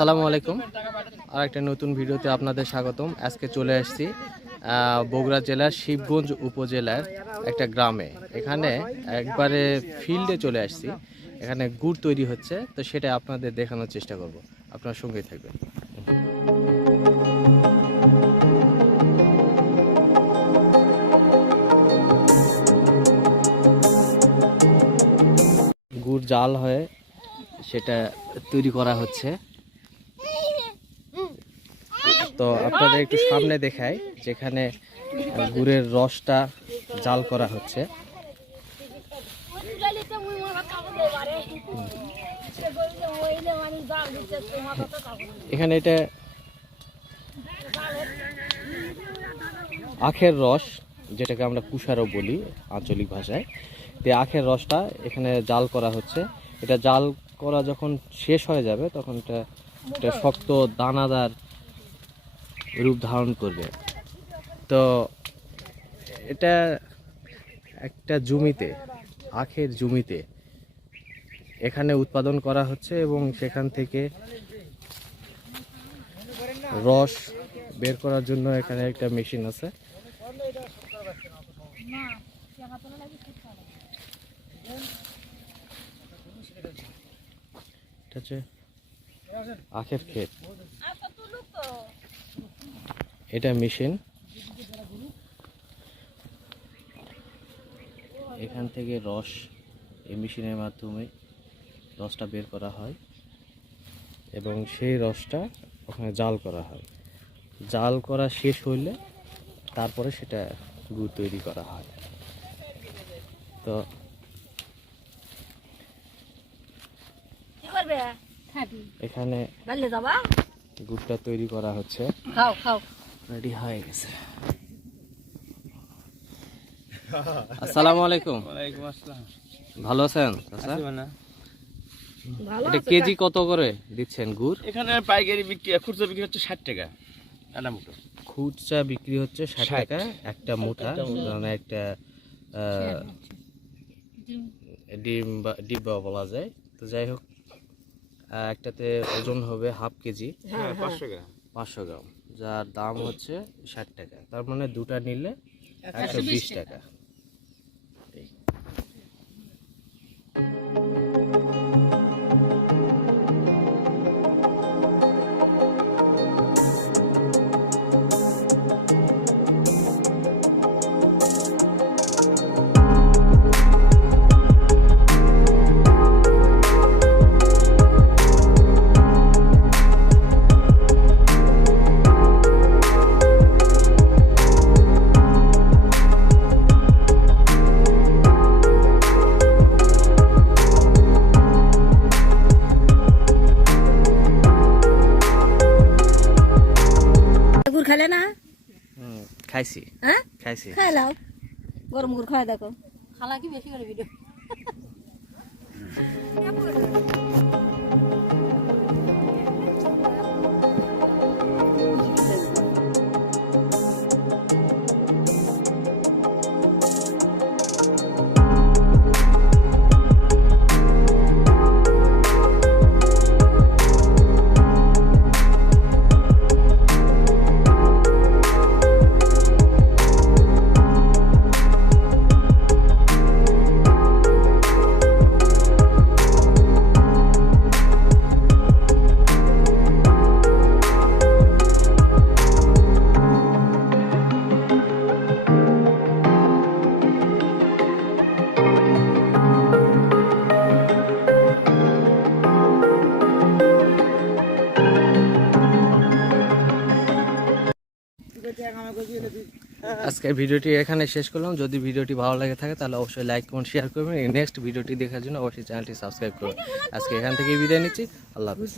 আসসালামু আলাইকুম। আর একটা নতুন ভিডিওতে আপনাদের স্বাগতম। আজকে চলে আসছি বগুড়া জেলার শিবগঞ্জ উপজেলার একটা গ্রামে। এখানে একবারে ফিল্ডে চলে আসছি। এখানে গুড় তৈরি হচ্ছে, তো সেটা আপনাদের দেখানোর চেষ্টা করব। আপনার সঙ্গেই থাকবেন। গুড় জাল হয়ে সেটা তৈরি করা হচ্ছে। তো আপনাদের একটু সামনে দেখাই যেখানে গুড়ের রসটা জাল করা হচ্ছে। এখানে এটা আখের রস, যেটাকে আমরা কুশারও বলি আঞ্চলিক ভাষায়। তো আখের রসটা এখানে জাল করা হচ্ছে। এটা জাল করা যখন শেষ হয়ে যাবে তখন এটা শক্ত দানাদার রূপ ধারণ করবে। তো এটা একটা জমিতে, আখের জমিতে এখানে উৎপাদন করা হচ্ছে এবং সেখান থেকে রস বের করার জন্য এখানে একটা মেশিন আছে। এটা হচ্ছে আখের ক্ষেত, এটা মেশিন। এখান থেকে রস এই মেশিনের মাধ্যমে রসটা বের করা হয় এবং সেই রসটা ওখানে জাল করা হয়। জাল করা শেষ হইলে তারপরে সেটা গুড় তৈরি করা হয়। তো এখানে গুড়টা তৈরি করা হচ্ছে, রেডি হয়ে গেছে। আসসালামু আলাইকুম। ওয়ালাইকুম আসসালাম। ভালো আছেন? এটা কেজি কত করে দিচ্ছেন গুড়? এখানে পাইকারি বিক্রি, খুচরা বিক্রি হচ্ছে 60 টাকা একটা মুঠো। খুচরা বিক্রি হচ্ছে 60 টাকা একটা মুঠা, মানে একটা ডিব্বা বলা যায়। তো যাই হোক, একটাতে ওজন হবে হাফ কেজি, 500 গ্রাম, যার দাম হচ্ছে 60 টাকা। তার মানে দুটা নিলে 120 টাকা। খালে না? খাইছি, হ্যাঁ খাইছি। খাইলাম, গরম গুড় খাওয়া দেখো। খালা কি বেশি করে ভিডিও আজকের ভিডিওটি এখানে শেষ করলাম। যদি ভিডিওটি ভালো লাগে থাকে তাহলে অবশ্যই লাইক কমেন্ট শেয়ার করবেন। নেক্সট ভিডিওটি দেখার জন্য অবশ্যই চ্যানেলটি সাবস্ক্রাইব করবেন। আজকে এখান থেকে বিদায় নিচ্ছি। আল্লাহ হাফেজ।